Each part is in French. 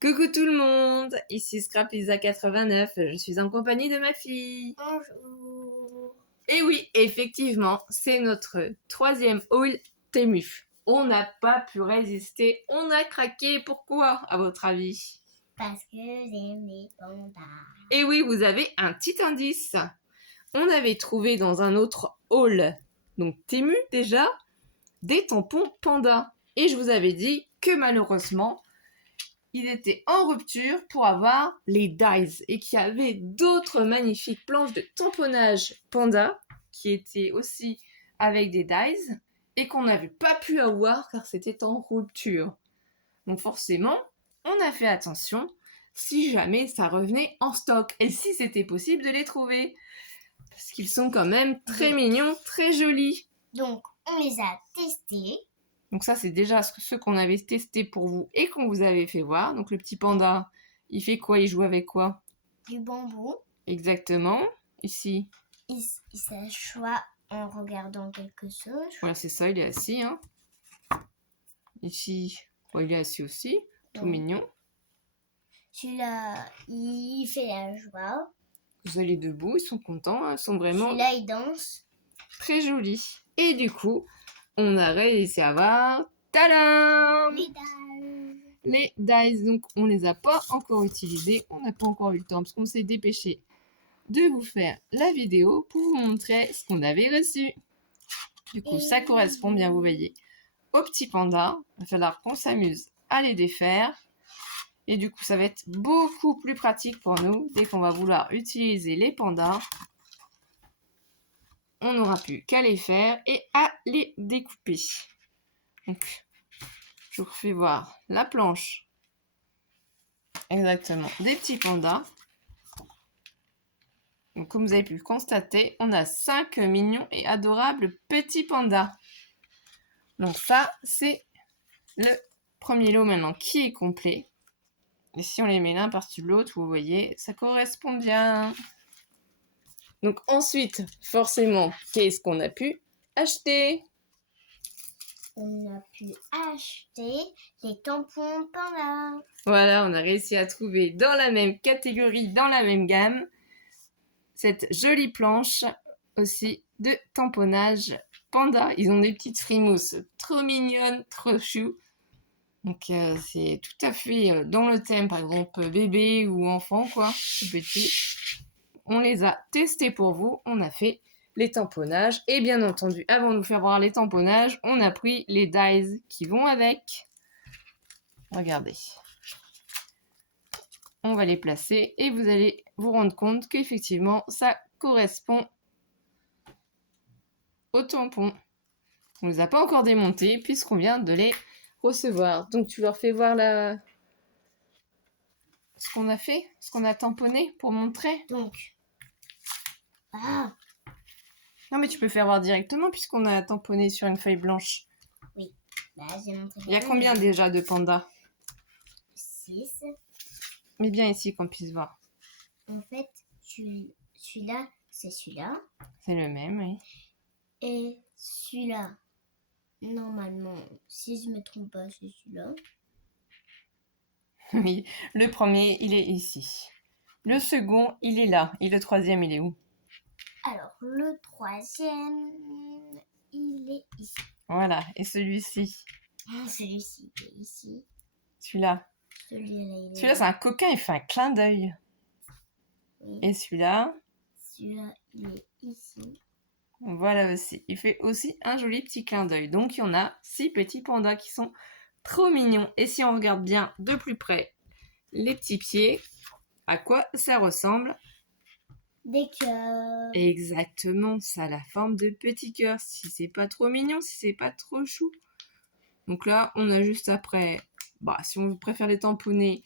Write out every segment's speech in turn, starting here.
Coucou tout le monde, ici Scrapisa89, je suis en compagnie de ma fille. Bonjour. Et oui, effectivement, c'est notre troisième haul Temu. On n'a pas pu résister, on a craqué. Pourquoi, à votre avis? Parce que j'aime les pandas. Et oui, vous avez un petit indice. On avait trouvé dans un autre haul, donc Temu déjà, des tampons panda. Et je vous avais dit que malheureusement, il était en rupture pour avoir les dies et qu'il y avait d'autres magnifiques planches de tamponnage panda qui étaient aussi avec des dies et qu'on n'avait pas pu avoir car c'était en rupture. Donc forcément, on a fait attention si jamais ça revenait en stock et si c'était possible de les trouver parce qu'ils sont quand même très mignons, très jolis. Donc, on les a testés. Donc ça, c'est déjà ce qu'on avait testé pour vous et qu'on vous avait fait voir. Donc le petit panda, il fait quoi? Il joue avec quoi? Du bambou. Exactement. Ici. Il s'assoit en regardant quelque chose. Voilà, c'est ça, il est assis. Hein. Ici, il est assis aussi. Tout mignon. Celui-là, il fait la joie. Vous allez debout, ils sont contents. Hein, ils sont vraiment... Celui-là, il danse. Très jolis. Et du coup, on a réussi à voir... Tadam! Les dies, donc on les a pas encore utilisés, on n'a pas encore eu le temps parce qu'on s'est dépêché de vous faire la vidéo pour vous montrer ce qu'on avait reçu. Du coup, ça correspond bien, vous voyez, au petit panda. Il va falloir qu'on s'amuse à les défaire. Et du coup, ça va être beaucoup plus pratique pour nous dès qu'on va vouloir utiliser les pandas. On n'aura plus qu'à les faire et à les découper. Donc, je vous refais voir la planche. Exactement, des petits pandas. Donc, comme vous avez pu le constater, on a 5 mignons et adorables petits pandas. Donc ça, c'est le premier lot maintenant qui est complet. Et si on les met l'un par-dessus l'autre, vous voyez, ça correspond bien. Donc ensuite, forcément, qu'est-ce qu'on a pu acheter? On a pu acheter les tampons pandas. Voilà, on a réussi à trouver dans la même catégorie, dans la même gamme, cette jolie planche aussi de tamponnage panda. Ils ont des petites frimousses trop mignonnes, trop chou. Donc c'est tout à fait dans le thème, par exemple bébé ou enfant, quoi, tout petit. On les a testés pour vous, on a fait les tamponnages. Et bien entendu, avant de vous faire voir les tamponnages, on a pris les dies qui vont avec. Regardez. On va les placer et vous allez vous rendre compte qu'effectivement, ça correspond au tampon. On ne les a pas encore démontés puisqu'on vient de les recevoir. Donc tu leur fais voir ce qu'on a fait, ce qu'on a tamponné pour montrer. Donc, Non mais tu peux faire voir directement puisqu'on a tamponné sur une feuille blanche. Oui, j'ai montré. Il y a combien déjà de pandas? 6. Mets bien ici qu'on puisse voir. En fait, celui-là, c'est celui-là. C'est le même, oui. Et celui-là, normalement, si je ne me trompe pas, c'est celui-là. Oui, le premier, il est ici. Le second, il est là. Et le troisième, il est où? Alors, le troisième, il est ici. Voilà, et celui-ci? Celui-ci est ici. Celui-là? Celui-là, c'est un coquin, il fait un clin d'œil. Oui. Et celui-là? Celui-là, il est ici. Voilà aussi. Il fait aussi un joli petit clin d'œil. Donc, il y en a 6 petits pandas qui sont trop mignons. Et si on regarde bien de plus près les petits pieds, à quoi ça ressemble? Des cœurs. Exactement, ça a la forme de petits cœurs. Si c'est pas trop mignon, si c'est pas trop chou. Donc là, on a juste après, si on préfère les tamponner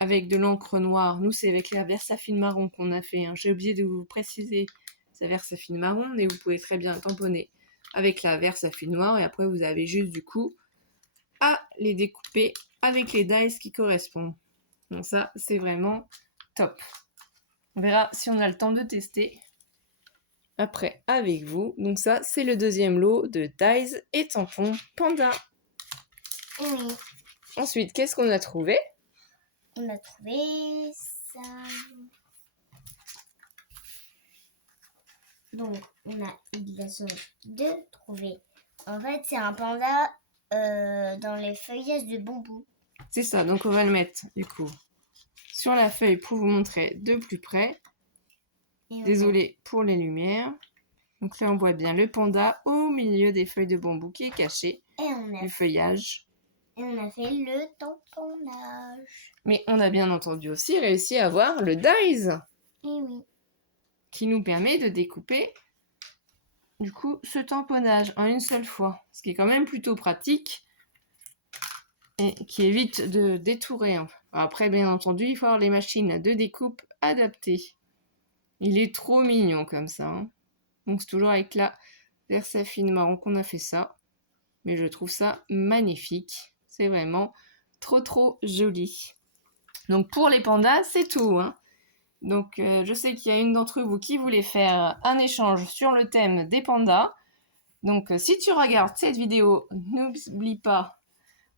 avec de l'encre noire, nous c'est avec la Versafine marron qu'on a fait. Hein. J'ai oublié de vous préciser, c'est Versafine marron, mais vous pouvez très bien tamponner avec la Versafine noire. Et après, vous avez juste du coup à les découper avec les dies qui correspondent. Donc ça, c'est vraiment top. On verra si on a le temps de tester après avec vous. Donc ça, c'est le deuxième lot de dies et tampons panda. Oui. Ensuite, qu'est-ce qu'on a trouvé? on a trouvé ça. Donc, on a eu de la chance de trouver. En fait, c'est un panda dans les feuillages de bambou. C'est ça, donc on va le mettre du coup sur la feuille pour vous montrer de plus près. Désolée pour les lumières. Donc là, on voit bien le panda au milieu des feuilles de bambou qui est caché du feuillage. Et on a fait le tamponnage. Mais on a bien entendu aussi réussi à avoir le dies. Et oui. Qui nous permet de découper du coup ce tamponnage en une seule fois. Ce qui est quand même plutôt pratique et qui évite de détourer. Après, bien entendu, il faut avoir les machines de découpe adaptées. Il est trop mignon comme ça. Hein. Donc c'est toujours avec la Versafine marron qu'on a fait ça. Mais je trouve ça magnifique. C'est vraiment trop joli. Donc pour les pandas, c'est tout. Hein. Donc je sais qu'il y a une d'entre vous qui voulait faire un échange sur le thème des pandas. Donc si tu regardes cette vidéo, n'oublie pas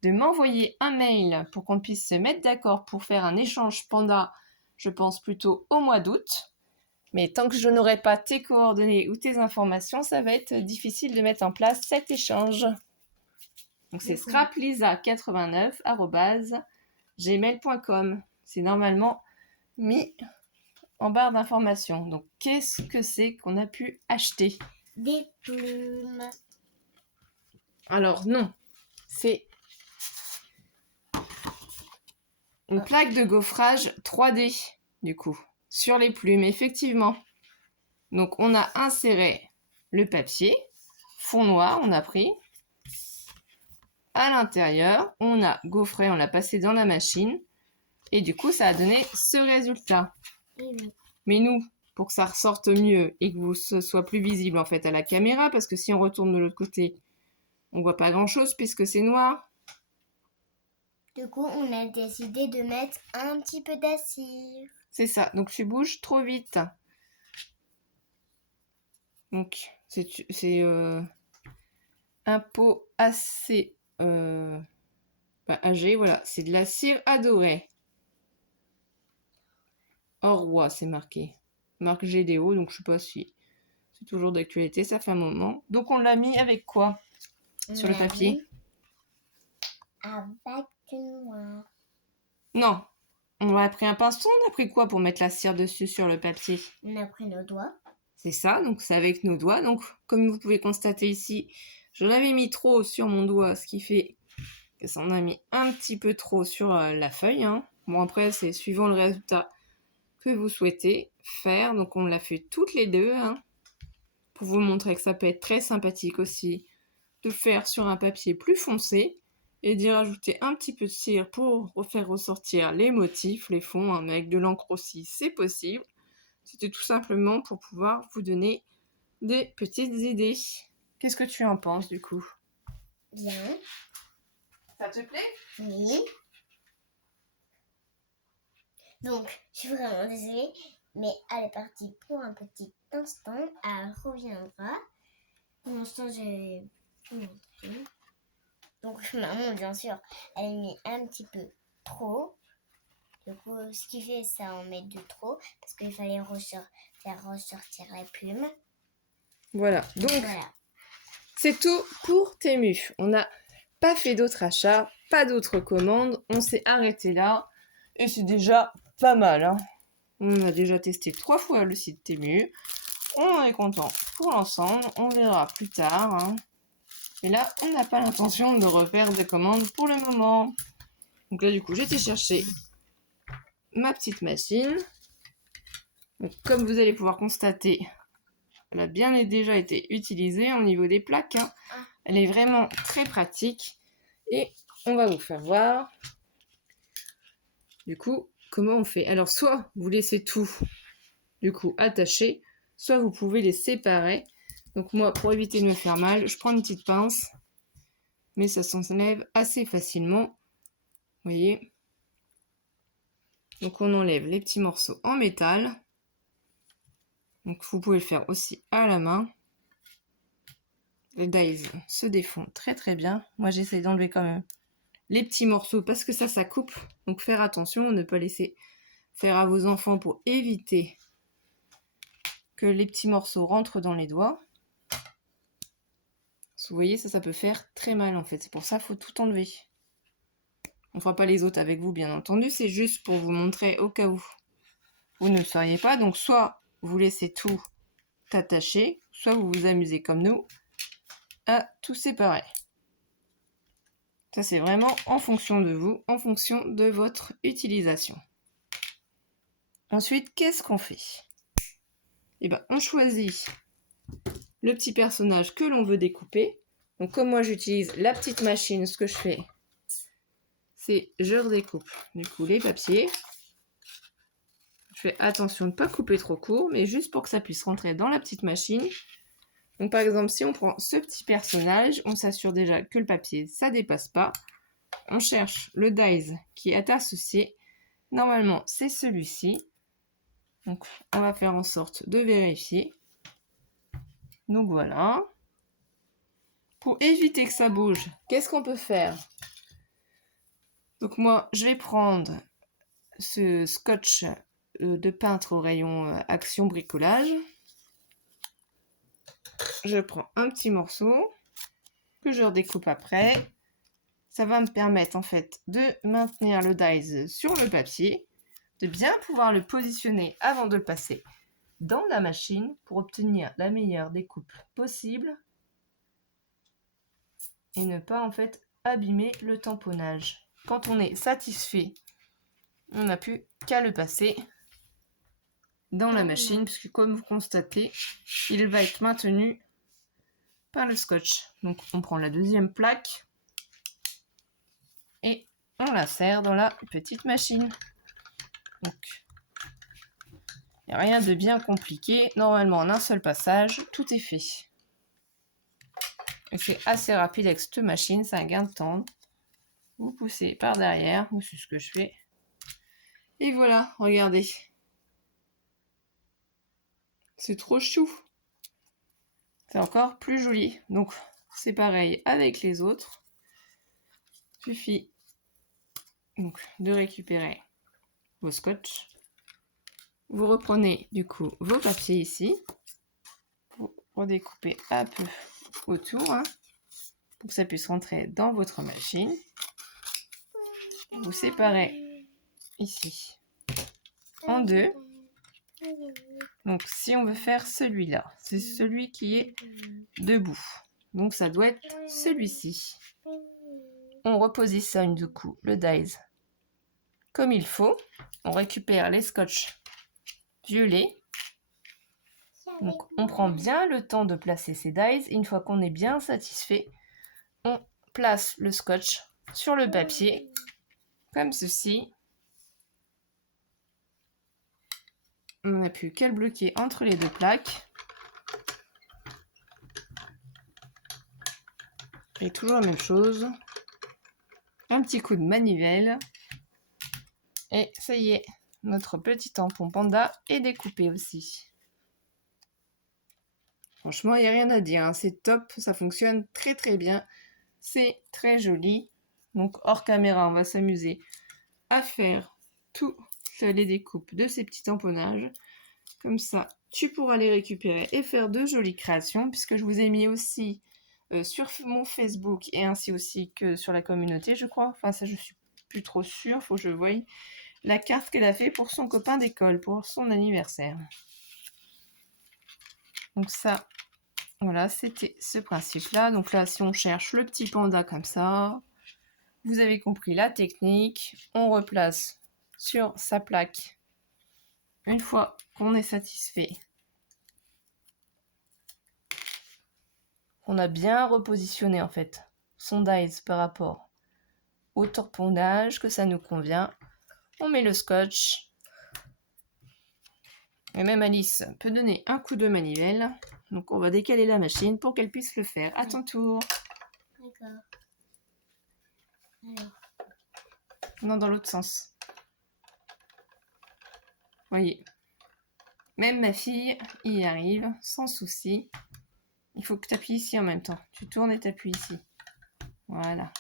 de m'envoyer un mail pour qu'on puisse se mettre d'accord pour faire un échange panda, je pense plutôt au mois d'août. Mais tant que je n'aurai pas tes coordonnées ou tes informations, ça va être difficile de mettre en place cet échange. Donc c'est scraplisa89@gmail.com. C'est normalement mis en barre d'informations. Donc qu'est-ce que c'est qu'on a pu acheter? Des plumes. Alors non, c'est une plaque de gaufrage 3D du coup, sur les plumes, effectivement. Donc on a inséré le papier, fond noir, on a pris. À l'intérieur, on a gaufré, on l'a passé dans la machine. Et du coup, ça a donné ce résultat. Oui. Mais nous, pour que ça ressorte mieux et que ce soit plus visible en fait à la caméra, parce que si on retourne de l'autre côté, on voit pas grand chose puisque c'est noir. Du coup, on a décidé de mettre un petit peu d'acide. C'est ça, donc tu bouges trop vite. Donc c'est un pot assez âgé, voilà, c'est de la cire adorée. Or roi, c'est marqué. Marque GDO, donc je sais pas si c'est toujours d'actualité, ça fait un moment. Donc on l'a mis avec quoi sur le papier? Avec du noir. Non, on a pris un pinceau, on a pris quoi pour mettre la cire dessus sur le papier? On a pris nos doigts. C'est ça, donc c'est avec nos doigts. Donc comme vous pouvez constater ici, j'en avais mis trop sur mon doigt, ce qui fait que ça en a mis un petit peu trop sur la feuille. Hein. Bon après, c'est suivant le résultat que vous souhaitez faire. Donc on l'a fait toutes les deux, hein, pour vous montrer que ça peut être très sympathique aussi de faire sur un papier plus foncé et d'y rajouter un petit peu de cire pour faire ressortir les motifs, les fonds, hein, mais avec de l'encre aussi, c'est possible. C'était tout simplement pour pouvoir vous donner des petites idées. Qu'est-ce que tu en penses du coup? Bien. Ça te plaît? Oui. Donc, je suis vraiment désolée, mais elle est partie pour un petit instant. Elle reviendra. Pour l'instant, je vais vous montrer. Donc, maman, bien sûr, elle a mis un petit peu trop. Du coup, ce qui fait, ça en met de trop. Parce qu'il fallait faire ressortir les plumes. Voilà, donc voilà. C'est tout pour Temu. On n'a pas fait d'autres achats, pas d'autres commandes. On s'est arrêté là. Et c'est déjà pas mal. Hein. On a déjà testé 3 fois le site Temu. On est content pour l'ensemble. On verra plus tard. Hein. Et là, on n'a pas l'intention de refaire des commandes pour le moment. Donc là, du coup, j'ai été chercher ma petite machine. Donc, comme vous allez pouvoir constater, elle a bien déjà été utilisée au niveau des plaques. Hein. Elle est vraiment très pratique. Et on va vous faire voir, du coup, comment on fait. Alors, soit vous laissez tout, du coup, attaché, soit vous pouvez les séparer. Donc moi, pour éviter de me faire mal, je prends une petite pince. Mais ça s'enlève assez facilement. Vous voyez? Donc on enlève les petits morceaux en métal. Donc vous pouvez le faire aussi à la main. Les dies se défont très très bien. Moi j'essaie d'enlever quand même les petits morceaux parce que ça coupe. Donc faire attention, ne pas laisser faire à vos enfants pour éviter que les petits morceaux rentrent dans les doigts. Vous voyez, ça peut faire très mal en fait. C'est pour ça qu'il faut tout enlever. On ne fera pas les autres avec vous, bien entendu. C'est juste pour vous montrer au cas où vous ne le sauriez pas. Donc soit vous laissez tout attaché, soit vous vous amusez comme nous à tout séparer. Ça, c'est vraiment en fonction de vous, en fonction de votre utilisation. Ensuite, qu'est-ce qu'on fait? Eh bien, on choisit le petit personnage que l'on veut découper. Donc, comme moi, j'utilise la petite machine, ce que je fais, c'est je redécoupe du coup les papiers. Je fais attention de ne pas couper trop court, mais juste pour que ça puisse rentrer dans la petite machine. Donc, par exemple, si on prend ce petit personnage, on s'assure déjà que le papier, ça ne dépasse pas. On cherche le dies qui est associé. Normalement, c'est celui-ci. Donc, on va faire en sorte de vérifier. Donc, voilà. Pour éviter que ça bouge, qu'est-ce qu'on peut faire? Donc, moi, je vais prendre ce scotch de peintre au rayon Action Bricolage. Je prends un petit morceau que je redécoupe après. Ça va me permettre en fait de maintenir le dies sur le papier, de bien pouvoir le positionner avant de le passer dans la machine pour obtenir la meilleure découpe possible et ne pas en fait abîmer le tamponnage. Quand on est satisfait, on n'a plus qu'à le passer dans la machine puisque comme vous constatez, il va être maintenu par le scotch. Donc on prend la deuxième plaque et on la serre dans la petite machine. Donc, il n'y a rien de bien compliqué. Normalement, en un seul passage, tout est fait. Et c'est assez rapide avec cette machine, c'est un gain de temps. Vous poussez par derrière, c'est ce que je fais. Et voilà, regardez. C'est trop chou. C'est encore plus joli. Donc, c'est pareil avec les autres. Il suffit donc de récupérer vos scotch. Vous reprenez du coup vos papiers ici. Vous redécoupez un peu autour pour que ça puisse rentrer dans votre machine. Vous séparez ici en deux. Donc si on veut faire celui-là, c'est celui qui est debout. Donc ça doit être celui-ci. On repositionne du coup le dies comme il faut. On récupère les scotch violets. Donc on prend bien le temps de placer ces dies. Une fois qu'on est bien satisfait, on place le scotch sur le papier comme ceci. On n'a plus qu'à le bloquer entre les deux plaques. Et toujours la même chose. Un petit coup de manivelle. Et ça y est, notre petit tampon panda est découpé aussi. Franchement, il n'y a rien à dire. C'est top, ça fonctionne très très bien. C'est très joli. Donc hors caméra, on va s'amuser à faire toutes les découpes de ces petits tamponnages. Comme ça, tu pourras les récupérer et faire de jolies créations, puisque je vous ai mis aussi sur mon Facebook et ainsi aussi que sur la communauté, je crois. Enfin, ça, je suis plus trop sûre. Faut que je voie la carte qu'elle a fait pour son copain d'école, pour son anniversaire. Donc ça, voilà, c'était ce principe-là. Donc là, si on cherche le petit panda comme ça, vous avez compris la technique. On replace sur sa plaque. Une fois qu'on est satisfait, on a bien repositionné en fait son dies par rapport au tamponnage, que ça nous convient. On met le scotch. Et même Alice peut donner un coup de manivelle. Donc on va décaler la machine pour qu'elle puisse le faire à ton tour. D'accord. Alors. Non, dans l'autre sens. Voyez. Même ma fille y arrive sans souci. Il faut que tu appuies ici en même temps. Tu tournes et tu appuies ici. Voilà.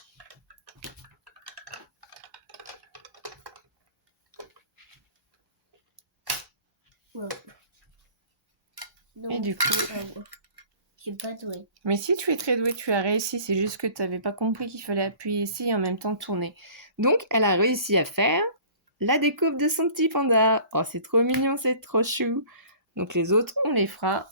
Donc, Et du coup... je suis pas douée. Mais si tu es très douée, tu as réussi. C'est juste que tu n'avais pas compris qu'il fallait appuyer ici et en même temps tourner. Donc, elle a réussi à faire la découpe de son petit panda. Oh, c'est trop mignon, c'est trop chou. Donc, les autres, on les fera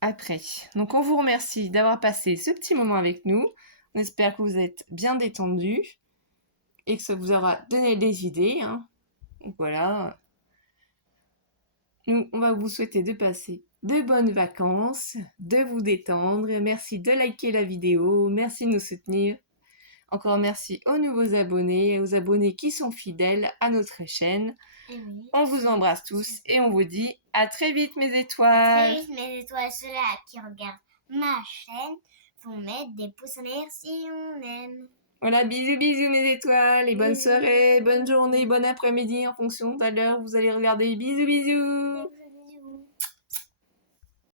après. Donc, on vous remercie d'avoir passé ce petit moment avec nous. On espère que vous êtes bien détendus et que ça vous aura donné des idées. Hein. Donc, voilà. Nous, on va vous souhaiter de passer de bonnes vacances, de vous détendre. Merci de liker la vidéo, merci de nous soutenir. Encore merci aux nouveaux abonnés et aux abonnés qui sont fidèles à notre chaîne. Oui. On vous embrasse tous et on vous dit à très vite mes À étoiles. très vite, mes étoiles, ceux-là qui regardent ma chaîne vont mettre des pouces en l'air si on aime. Voilà, bisous bisous mes étoiles et bonne Bisous. soirée, bonne journée, bon après-midi en fonction de l'heure où vous allez regarder. Bisous bisous.